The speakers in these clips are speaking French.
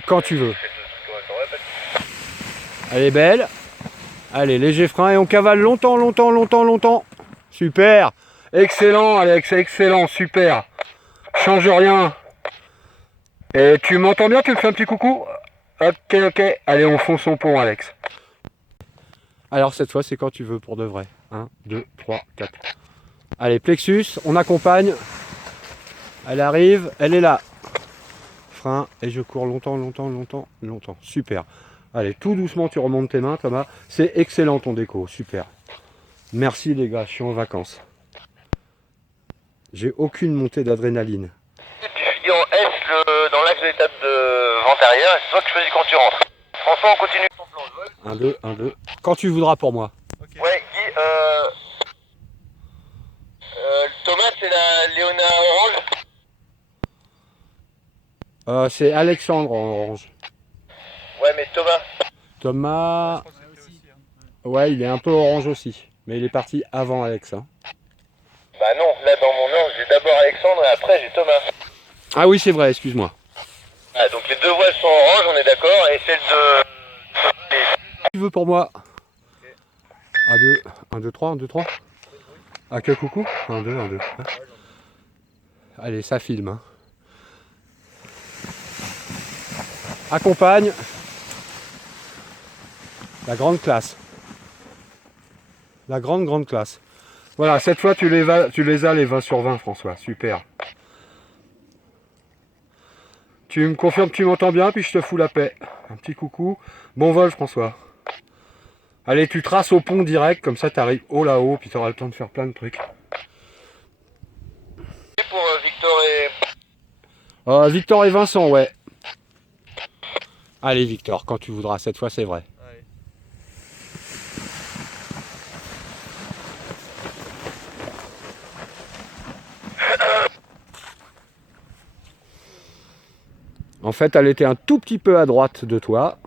c'est quand tu veux. Elle est belle. Allez, léger frein et on cavale longtemps, longtemps, longtemps, longtemps. Super. Excellent Alex, excellent, super. Change rien. Et tu m'entends bien, tu me fais un petit coucou? Ok, ok. Allez, on fonce son pont Alex. Alors cette fois, c'est quand tu veux pour de vrai. 1, 2, 3, 4. Allez, plexus, on accompagne. Elle arrive, elle est là. Frein, et je cours longtemps, longtemps, longtemps, longtemps. Super. Allez, tout doucement, tu remontes tes mains, Thomas. C'est excellent ton déco, super. Merci les gars, je suis en vacances. J'ai aucune montée d'adrénaline. Tu finis en S dans l'axe de l'étape de vent arrière, et c'est toi que je choisis quand tu rentres. François, on continue ton plan de vol. 1, 2, 1, 2. Quand tu voudras pour moi. Okay. Ouais, Guy, Thomas, c'est la Léona orange. C'est Alexandre en orange. Ouais, mais Thomas. Thomas... Ouais, il est un peu orange aussi. Mais il est parti avant Alex. Hein. Bah non, là dans mon ordre, j'ai d'abord Alexandre et après j'ai Thomas. Ah oui, c'est vrai, excuse-moi. Ah, donc les deux voiles sont oranges, on est d'accord, et celle de... Tu veux pour moi? 1, 2, 3, 1, 2, 3. Ah, que coucou? 1, 2, 1, 2. Allez, ça filme. Hein. Accompagne. La grande classe. La grande classe. Voilà, cette fois tu les as les 20 sur 20 François, super. Tu me confirmes que tu m'entends bien, puis je te fous la paix. Un petit coucou. Bon vol François. Allez, tu traces au pont direct, comme ça tu arrives haut là-haut, puis tu auras le temps de faire plein de trucs. Pour Victor et... Victor et Vincent, ouais. Allez Victor, quand tu voudras, cette fois c'est vrai. Allez. En fait, elle était un tout petit peu à droite de toi.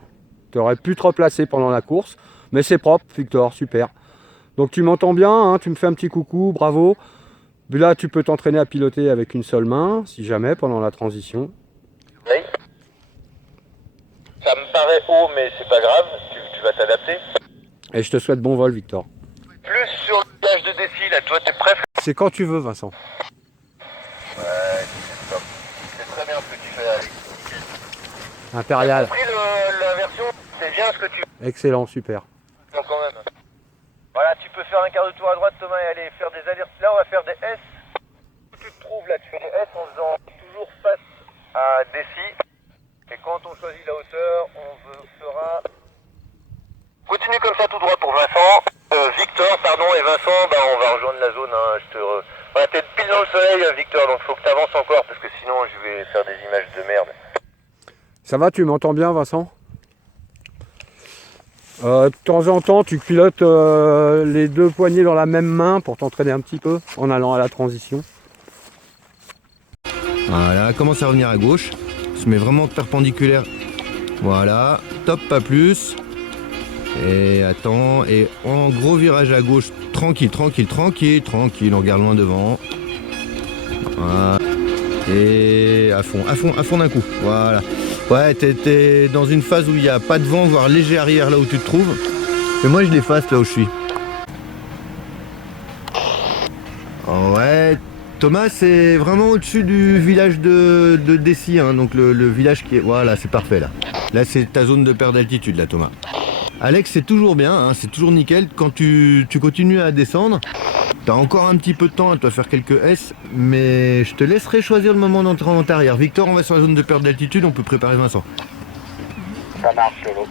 Tu aurais pu te replacer pendant la course. Mais c'est propre, Victor, super. Donc tu m'entends bien, hein, tu me fais un petit coucou, bravo. Là, tu peux t'entraîner à piloter avec une seule main, si jamais, pendant la transition. Oui. Ça me paraît haut, mais c'est pas grave, tu vas t'adapter. Et je te souhaite bon vol, Victor. Plus sur le village de défi, là, toi, t'es prêt? C'est quand tu veux, Vincent. Ouais, c'est top. C'est très bien ce que tu fais, Alex. Impérial. T'as compris la version? C'est bien ce que tu fais. Excellent, super. Non, quand même. Voilà, tu peux faire un quart de tour à droite, Thomas, et aller faire des allers. Là, on va faire des S. Où tu te trouves, là, tu fais des S en faisant toujours face à défi. Et quand on choisit la hauteur, on fera... Continue comme ça tout droit pour Vincent. Victor, pardon, et Vincent, bah, on va rejoindre la zone. Hein, voilà, t'es pile dans le soleil, Victor, donc faut que t'avances encore, parce que sinon je vais faire des images de merde. Ça va, tu m'entends bien, Vincent? De temps en temps, tu pilotes les deux poignées dans la même main pour t'entraîner un petit peu en allant à la transition. Voilà, commence à revenir à gauche. Se met vraiment perpendiculaire. Voilà, top, pas plus. Et attends, et en gros virage à gauche, tranquille, tranquille, tranquille, tranquille, on regarde loin devant. Voilà. Et à fond d'un coup. Voilà. Ouais, t'es dans une phase où il n'y a pas de vent, voire léger arrière là où tu te trouves. Et moi je l'efface là où je suis. Ouais, Thomas, c'est vraiment au-dessus du village de Dessy, hein, donc le village qui est... Voilà, c'est parfait là. Là c'est ta zone de perte d'altitude là, Thomas. Alex, c'est toujours bien, hein, c'est toujours nickel. Quand tu continues à descendre, t'as encore un petit peu de temps à te faire quelques S, mais je te laisserai choisir le moment d'entrer en arrière. Victor, on va sur la zone de perte d'altitude, on peut préparer Vincent. Ça marche, Cholo.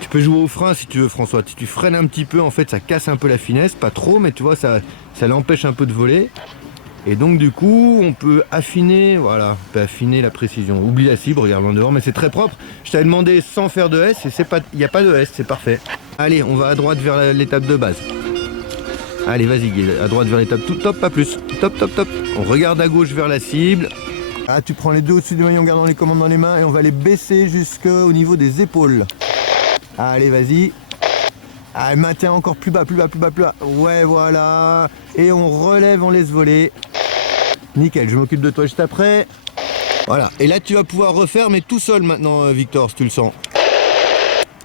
Tu peux jouer au frein si tu veux, François. Si tu freines un petit peu, en fait, ça casse un peu la finesse, pas trop, mais tu vois, ça l'empêche un peu de voler. Et donc du coup, on peut affiner, voilà, on peut affiner la précision. Oublie la cible, regarde loin devant, mais c'est très propre. Je t'avais demandé sans faire de S, et il n'y a pas de S, c'est parfait. Allez, on va à droite vers l'étape de base. Allez, vas-y, Guy, à droite vers l'étape tout top, pas plus. Top, top, top. On regarde à gauche vers la cible. Ah, tu prends les deux au-dessus du maillon en gardant les commandes dans les mains, et on va les baisser jusqu'au niveau des épaules. Allez, vas-y. Ah, maintien encore plus bas, plus bas, plus bas, plus bas. Ouais, voilà. Et on relève, on laisse voler. Nickel, je m'occupe de toi juste après. Voilà, et là tu vas pouvoir refaire, mais tout seul maintenant, Victor, si tu le sens.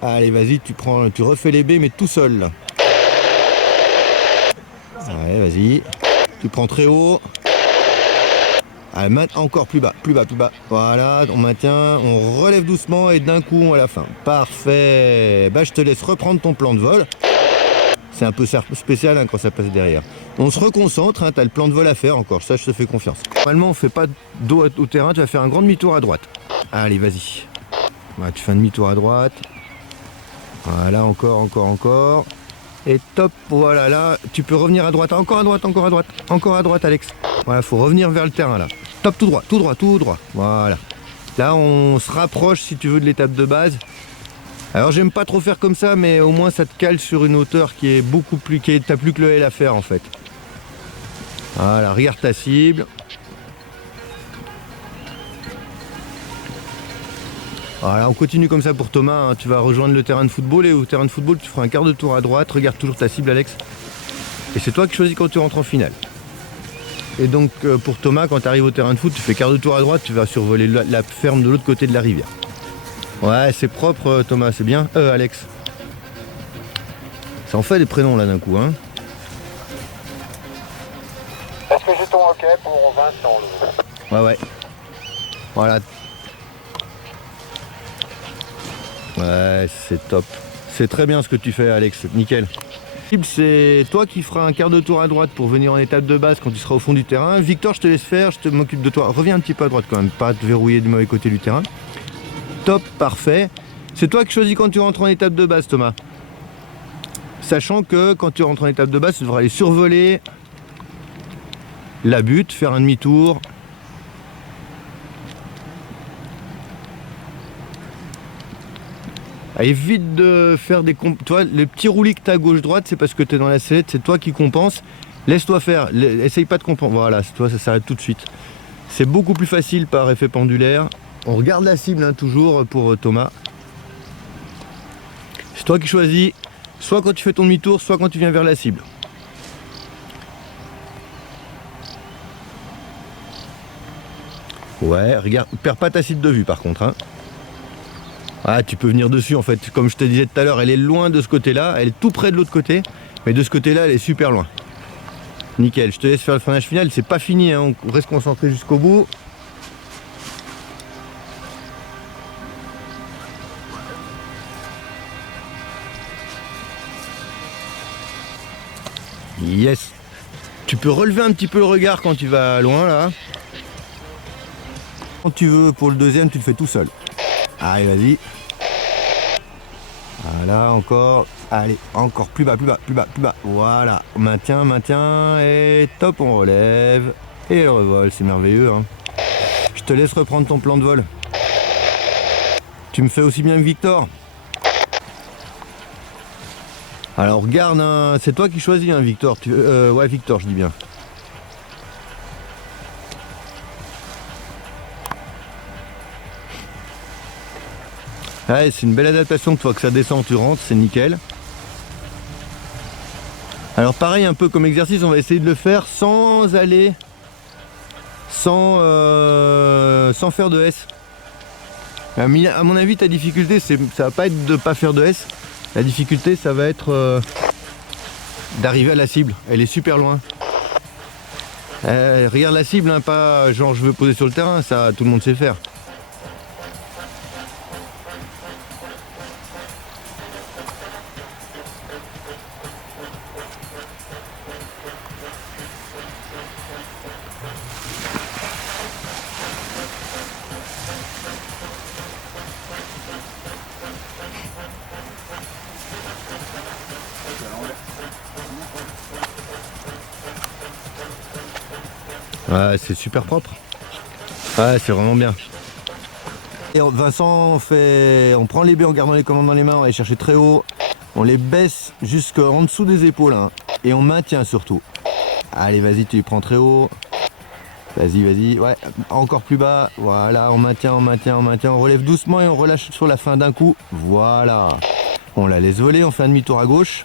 Allez, vas-y, tu refais les baies, mais tout seul. Là. Allez, vas-y. Tu prends très haut. Allez, maintenant encore plus bas, plus bas, plus bas. Voilà, on maintient, on relève doucement et d'un coup, on à la fin. Parfait. Bah, je te laisse reprendre ton plan de vol. C'est un peu spécial hein, quand ça passe derrière. On se reconcentre, hein, tu as le plan de vol à faire encore, ça je te fais confiance. Normalement on fait pas dos au terrain, tu vas faire un grand demi-tour à droite. Allez vas-y. Voilà, tu fais un demi-tour à droite. Voilà, encore. Et top, voilà, là, tu peux revenir à droite, encore à droite Alex. Voilà, faut revenir vers le terrain là. Top, tout droit. Voilà. Là on se rapproche si tu veux de l'étape de base. Alors j'aime pas trop faire comme ça, mais au moins ça te cale sur une hauteur qui est beaucoup plus... T'as plus que le L à faire en fait. Voilà, regarde ta cible. Voilà, on continue comme ça pour Thomas, hein. Tu vas rejoindre le terrain de football et au terrain de football tu feras un quart de tour à droite, regarde toujours ta cible Alex. Et c'est toi qui choisis quand tu rentres en finale. Et donc pour Thomas, quand tu arrives au terrain de foot, tu fais quart de tour à droite, tu vas survoler la ferme de l'autre côté de la rivière. Ouais, c'est propre Thomas, c'est bien. Alex. Ça en fait des prénoms là d'un coup, hein. Est-ce que j'ai ton OK pour Vincent le... Ouais. Voilà. Ouais, c'est top. C'est très bien ce que tu fais Alex, nickel. C'est toi qui feras un quart de tour à droite pour venir en étape de base quand tu seras au fond du terrain. Victor, je te laisse faire, je m'occupe de toi. Reviens un petit peu à droite quand même, pas te verrouiller du mauvais côté du terrain. Top, parfait. C'est toi qui choisis quand tu rentres en étape de base, Thomas. Sachant que quand tu rentres en étape de base, tu devras aller survoler la butte, faire un demi-tour. Évite de faire des... Toi, les petits roulis que tu as gauche-droite, c'est parce que tu es dans la sellette, c'est toi qui compense. Laisse-toi faire, essaye pas de compenser. Voilà, toi ça s'arrête tout de suite. C'est beaucoup plus facile par effet pendulaire. On regarde la cible hein, toujours pour Thomas. C'est toi qui choisis, soit quand tu fais ton demi-tour, soit quand tu viens vers la cible. Ouais, regarde, perds pas ta cible de vue par contre. Hein. Ah, tu peux venir dessus en fait. Comme je te disais tout à l'heure, elle est loin de ce côté-là, elle est tout près de l'autre côté, mais de ce côté-là, elle est super loin. Nickel, je te laisse faire le freinage final, c'est pas fini, hein. On reste concentré jusqu'au bout. Yes. Tu peux relever un petit peu le regard quand tu vas loin là. Quand tu veux pour le deuxième, tu le fais tout seul. Allez, vas-y. Voilà, encore. Allez, encore plus bas. Voilà, maintien et top, on relève. Et le revol, c'est merveilleux. Hein. Je te laisse reprendre ton plan de vol. Tu me fais aussi bien que Victor. Alors regarde, hein, c'est toi qui choisis, hein, Victor. Ouais, Victor, je dis bien. Ouais, c'est une belle adaptation que toi que ça descend, tu rentres, c'est nickel. Alors pareil, un peu comme exercice, on va essayer de le faire sans aller, sans faire de S. À mon avis, ta difficulté, ça va pas être de pas faire de S. La difficulté, ça va être d'arriver à la cible. Elle est super loin. Regarde la cible, hein, pas genre je veux poser sur le terrain, ça tout le monde sait faire. Ouais, c'est super propre. Ouais, c'est vraiment bien. Et Vincent, on prend les baies en gardant les commandes dans les mains, on va les chercher très haut. On les baisse jusqu'en dessous des épaules. Hein, et on maintient surtout. Allez, vas-y, tu les prends très haut. Vas-y. Ouais, encore plus bas. Voilà, on maintient. On relève doucement et on relâche sur la fin d'un coup. Voilà. On la laisse voler, on fait un demi-tour à gauche.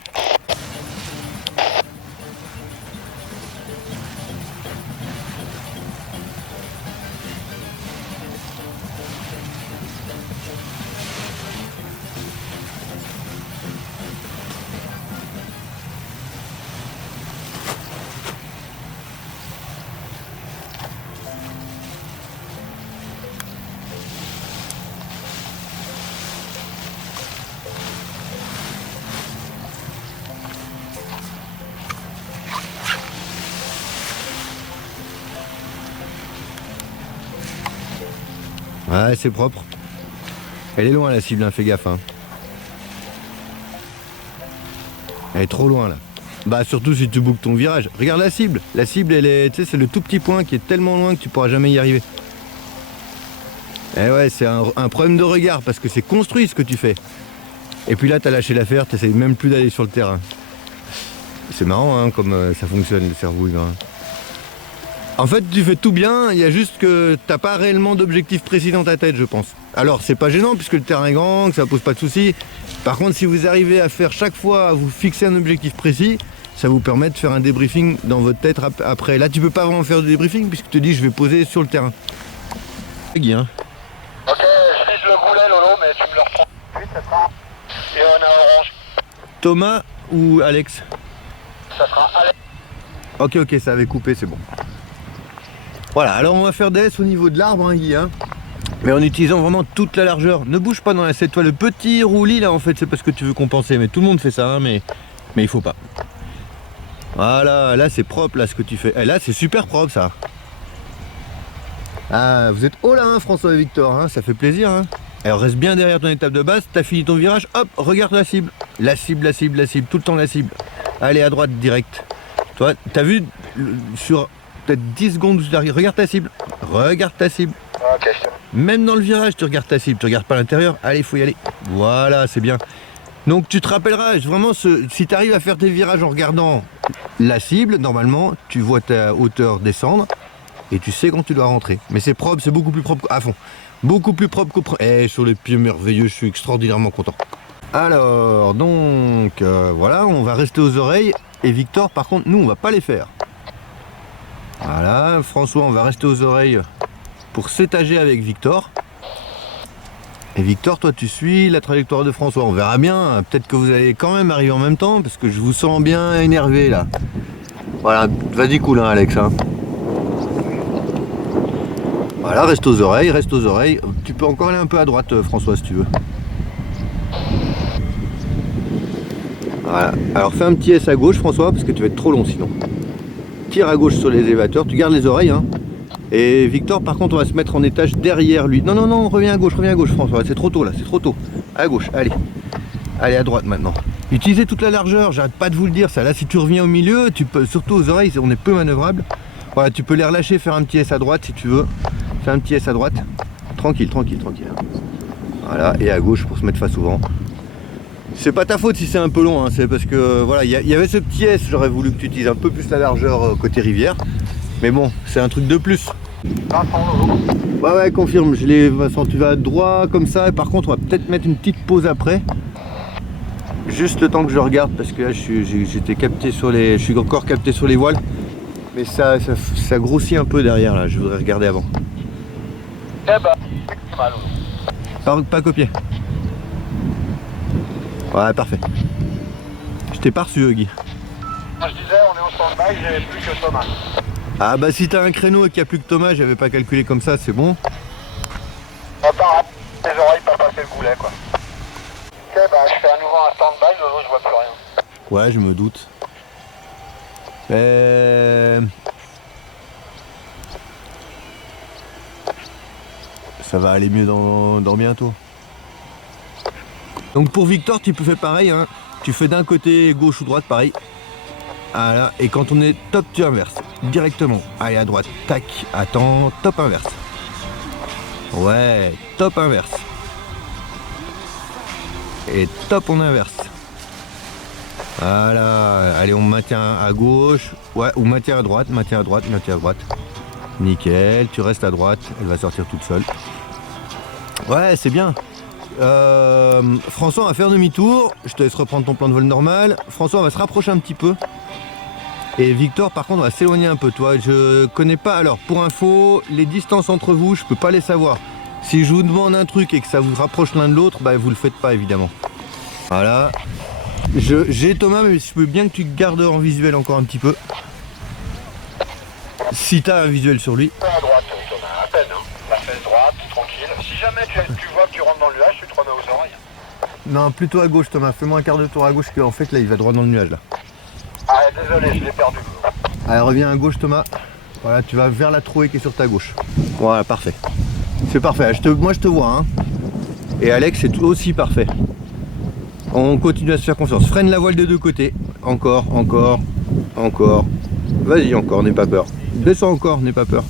Ouais, c'est propre. Elle est loin la cible, hein, fais gaffe. Hein. Elle est trop loin là. Bah surtout si tu boucles ton virage. Regarde la cible. La cible, elle est, tu sais, c'est le tout petit point qui est tellement loin que tu pourras jamais y arriver. Et ouais, c'est un problème de regard parce que c'est construit ce que tu fais. Et puis là, t'as lâché l'affaire, t'essayes même plus d'aller sur le terrain. C'est marrant hein, comme ça fonctionne le cerveau humain. En fait, tu fais tout bien, il y a juste que t'as pas réellement d'objectif précis dans ta tête, je pense. Alors, c'est pas gênant puisque le terrain est grand, que ça pose pas de soucis. Par contre, si vous arrivez à faire chaque fois, à vous fixer un objectif précis, ça vous permet de faire un débriefing dans votre tête après. Là, tu peux pas vraiment faire de débriefing puisque tu te dis je vais poser sur le terrain. Guy, hein. Ok, je vise le goulet, Lolo, mais tu me le reprends. Oui, ça sera. Et on a orange. Thomas ou Alex? Ça sera Alex. Ok, ça avait coupé, c'est bon. Voilà, alors on va faire des S au niveau de l'arbre, hein, Guy, hein, mais en utilisant vraiment toute la largeur. Ne bouge pas dans la 7 toi, le petit roulis là en fait, c'est parce que tu veux compenser, mais tout le monde fait ça, hein, mais il faut pas. Voilà, là c'est propre là ce que tu fais. Et là c'est super propre ça. Ah, vous êtes haut là, hein, François et Victor, hein, ça fait plaisir. Hein. Alors reste bien derrière ton étape de base, t'as fini ton virage, hop, regarde la cible. La cible, tout le temps la cible. Allez à droite direct. Toi, t'as vu sur peut-être 10 secondes, regarde ta cible. Regarde ta cible. Ok. Même dans le virage, tu regardes ta cible, tu regardes pas l'intérieur. Allez, il faut y aller. Voilà, c'est bien. Donc tu te rappelleras, vraiment, si tu arrives à faire tes virages en regardant la cible, normalement, tu vois ta hauteur descendre et tu sais quand tu dois rentrer. Mais c'est propre, c'est beaucoup plus propre à fond. Beaucoup plus propre qu'au premier. Sur les pieds merveilleux, je suis extraordinairement content. Alors, donc, voilà, on va rester aux oreilles. Et Victor, par contre, nous, on va pas les faire. Voilà, François, on va rester aux oreilles pour s'étager avec Victor. Et Victor, toi, tu suis la trajectoire de François. On verra bien. Peut-être que vous allez quand même arriver en même temps, parce que je vous sens bien énervé, là. Voilà, vas-y, cool, hein, Alex. Hein. Voilà, reste aux oreilles, reste aux oreilles. Tu peux encore aller un peu à droite, François, si tu veux. Voilà. Alors, fais un petit S à gauche, François, parce que tu vas être trop long, sinon. Tire à gauche sur les élévateurs, tu gardes les oreilles, hein. Et Victor, par contre, on va se mettre en étage derrière lui. Non, non, non, reviens à gauche, François. C'est trop tôt, là, c'est trop tôt. À gauche, allez. Allez, à droite, maintenant. Utilisez toute la largeur, j'arrête pas de vous le dire, ça. Là, si tu reviens au milieu, tu peux, surtout aux oreilles, on est peu manœuvrable. Voilà, tu peux les relâcher, faire un petit S à droite, si tu veux. Fais un petit S à droite. Tranquille. Voilà, et à gauche pour se mettre face au vent. C'est pas ta faute si c'est un peu long, hein. C'est parce que, voilà, il y avait ce petit S, j'aurais voulu que tu utilises un peu plus la largeur côté rivière. Mais bon, c'est un truc de plus. Ouais, confirme, Vincent, tu vas droit comme ça, et par contre, on va peut-être mettre une petite pause après. Juste le temps que je regarde, parce que là, j'étais capté sur les... Je suis encore capté sur les voiles. Mais ça grossit un peu derrière, là, je voudrais regarder avant. Eh bah, c'est mal. Pas copié. Ouais, parfait. Je t'ai pas reçu, Guy. Moi je disais, on est au stand-by, j'avais plus que Thomas. Ah bah si t'as un créneau et qu'il n'y a plus que Thomas, j'avais pas calculé comme ça, c'est bon. Attends, les oreilles pas passer le goulet quoi. Ok, bah je fais à nouveau un stand-by, Lolo, je vois plus rien. Ouais, je me doute. Ça va aller mieux dans bientôt. Donc pour Victor, tu peux faire pareil, hein. Tu fais d'un côté gauche ou droite, pareil. Voilà, et quand on est top, tu inverses directement. Allez à droite, tac, attends, top inverse. Ouais, top inverse. Et top on inverse. Voilà, allez on maintient à gauche, ouais, ou maintient à droite. Nickel, tu restes à droite, elle va sortir toute seule. Ouais, c'est bien. François, on va faire demi-tour, je te laisse reprendre ton plan de vol normal. François, on va se rapprocher un petit peu. Et Victor, par contre, on va s'éloigner un peu. Toi, je connais pas. Alors, pour info, les distances entre vous, je peux pas les savoir. Si je vous demande un truc et que ça vous rapproche l'un de l'autre, bah vous le faites pas évidemment. Voilà. J'ai Thomas, mais je veux bien que tu gardes en visuel encore un petit peu. Si t'as un visuel sur lui. À droite, Thomas, à peine. Hein. La fesse droite, tranquille. Si jamais tu vois que tu rentres dans le nuage, tu te remets aux oreilles. Non, plutôt à gauche, Thomas. Fais-moi un quart de tour à gauche, qu'en fait là, il va droit dans le nuage là. Ah, désolé, je l'ai perdu. Allez, reviens à gauche, Thomas. Voilà, tu vas vers la trouée qui est sur ta gauche. Voilà, parfait. C'est parfait, moi je te vois, hein. Et Alex, c'est aussi parfait. On continue à se faire confiance. Freine la voile des deux côtés. Encore, encore, encore. Vas-y, encore, n'aie pas peur. Descends encore, n'aie pas peur.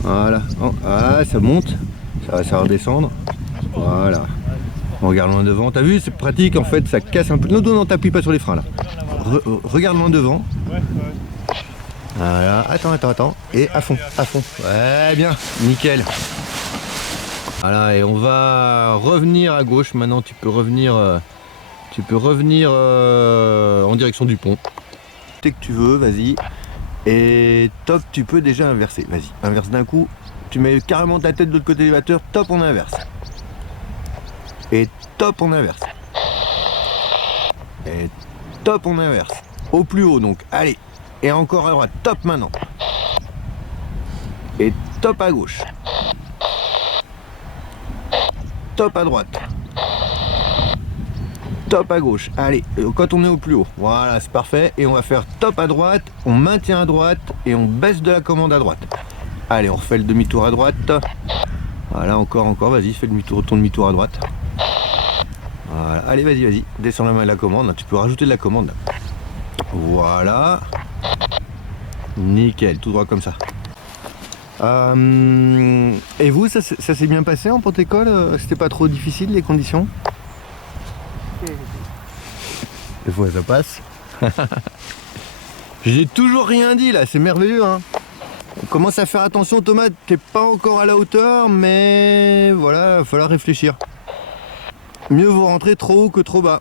Voilà. Ah, ça monte. Ça va redescendre. Voilà. On regarde loin devant. T'as vu, c'est pratique en fait, ça casse un peu. Non, non, t'appuies pas sur les freins là. Regarde loin devant. Voilà. Attends. Et à fond, à fond. Ouais, bien. Nickel. Voilà, et on va revenir à gauche. Maintenant, tu peux revenir en direction du pont. Dès que tu veux, vas-y. Et top, tu peux déjà inverser. Vas-y, inverse d'un coup. Tu mets carrément ta tête de l'autre côté de l'élévateur. Top, on inverse. Et top, on inverse. Et top, on inverse. Au plus haut, donc. Allez. Et encore à droite. Top maintenant. Et top à gauche. Top à droite. Top à gauche. Allez, quand on est au plus haut. Voilà, c'est parfait. Et on va faire top à droite. On maintient à droite. Et on baisse de la commande à droite. Allez, on refait le demi-tour à droite. Voilà, encore. Vas-y, fais ton demi-tour à droite. Voilà. Allez, vas-y. Descends la main de la commande. Tu peux rajouter de la commande. Voilà. Nickel, tout droit comme ça. Et vous, ça s'est bien passé en Pentecôte? C'était pas trop difficile les conditions? Des fois ça passe. J'ai toujours rien dit là, c'est merveilleux hein. On commence à faire attention Thomas, t'es pas encore à la hauteur, mais voilà, il va falloir réfléchir. Mieux vaut rentrer trop haut que trop bas.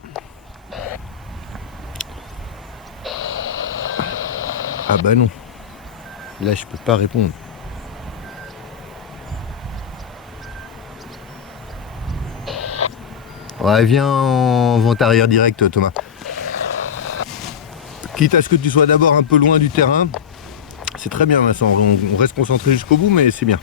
Ah bah non. Là je peux pas répondre. Ouais, viens en vente arrière direct Thomas. Quitte à ce que tu sois d'abord un peu loin du terrain. C'est très bien Vincent, on reste concentré jusqu'au bout mais c'est bien.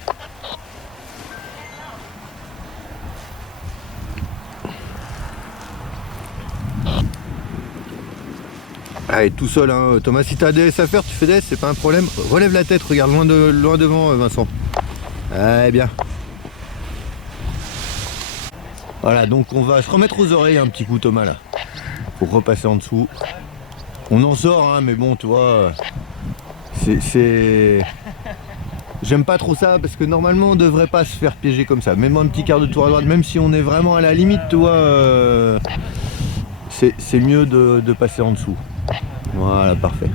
Allez, tout seul hein, Thomas, si t'as des DS à faire, tu fais des, c'est pas un problème. Relève la tête, regarde loin devant Vincent. Allez, bien. Voilà, donc on va se remettre aux oreilles un petit coup Thomas là. Pour repasser en dessous. On en sort hein, mais bon tu vois, c'est... J'aime pas trop ça parce que normalement on devrait pas se faire piéger comme ça. Même un petit quart de tour à droite, même si on est vraiment à la limite, tu vois, c'est mieux de passer en dessous. Voilà, parfait.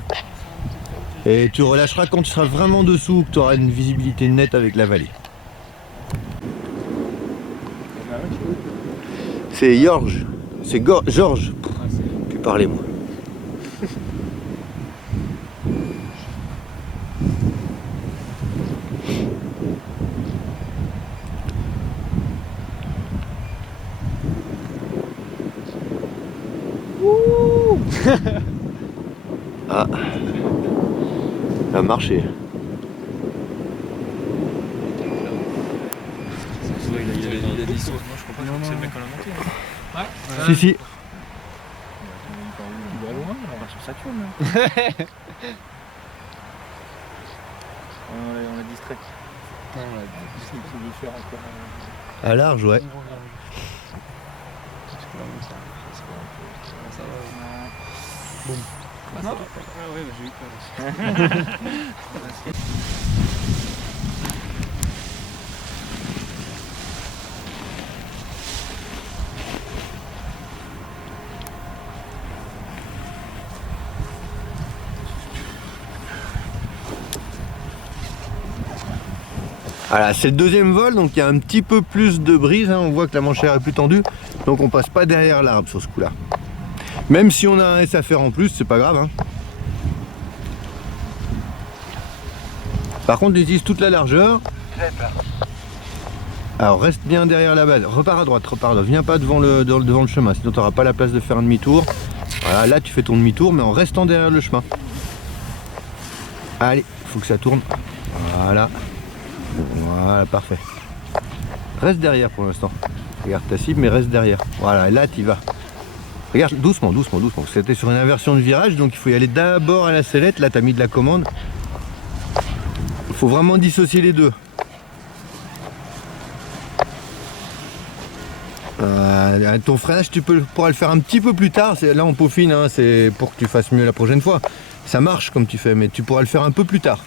Et tu relâcheras quand tu seras vraiment dessous, que tu auras une visibilité nette avec la vallée. C'est Georges. C'est Georges. Puis parlez-moi. Ah, ça a marché. Il a dit saut. Moi je crois pas que c'est le mec qu'on a monté. Ouais. Si, si. Il va loin, on va sur Saturne. On l'a distrait. On l'a distrait pour lui faire encore. À large, ouais. Boum. Ah, ouais, j'ai eu peur aussi. Voilà, c'est le deuxième vol, donc il y a un petit peu plus de brise, hein. On voit que la manchère est plus tendue, donc on passe pas derrière l'arbre sur ce coup-là. Même si on a un S à faire en plus, c'est pas grave. Hein. Par contre, utilise toute la largeur. Alors reste bien derrière la base, repars à droite, viens pas devant le chemin, sinon tu n'auras pas la place de faire un demi-tour. Voilà, là tu fais ton demi-tour, mais en restant derrière le chemin. Allez, il faut que ça tourne. Voilà. Voilà, parfait. Reste derrière pour l'instant. Regarde ta cible, mais reste derrière. Voilà, là tu y vas. Regarde, doucement. C'était sur une inversion de virage, donc il faut y aller d'abord à la sellette. Là, tu as mis de la commande. Il faut vraiment dissocier les deux. Ton freinage, pourras le faire un petit peu plus tard. Là, on peaufine, hein, c'est pour que tu fasses mieux la prochaine fois. Ça marche comme tu fais, mais tu pourras le faire un peu plus tard.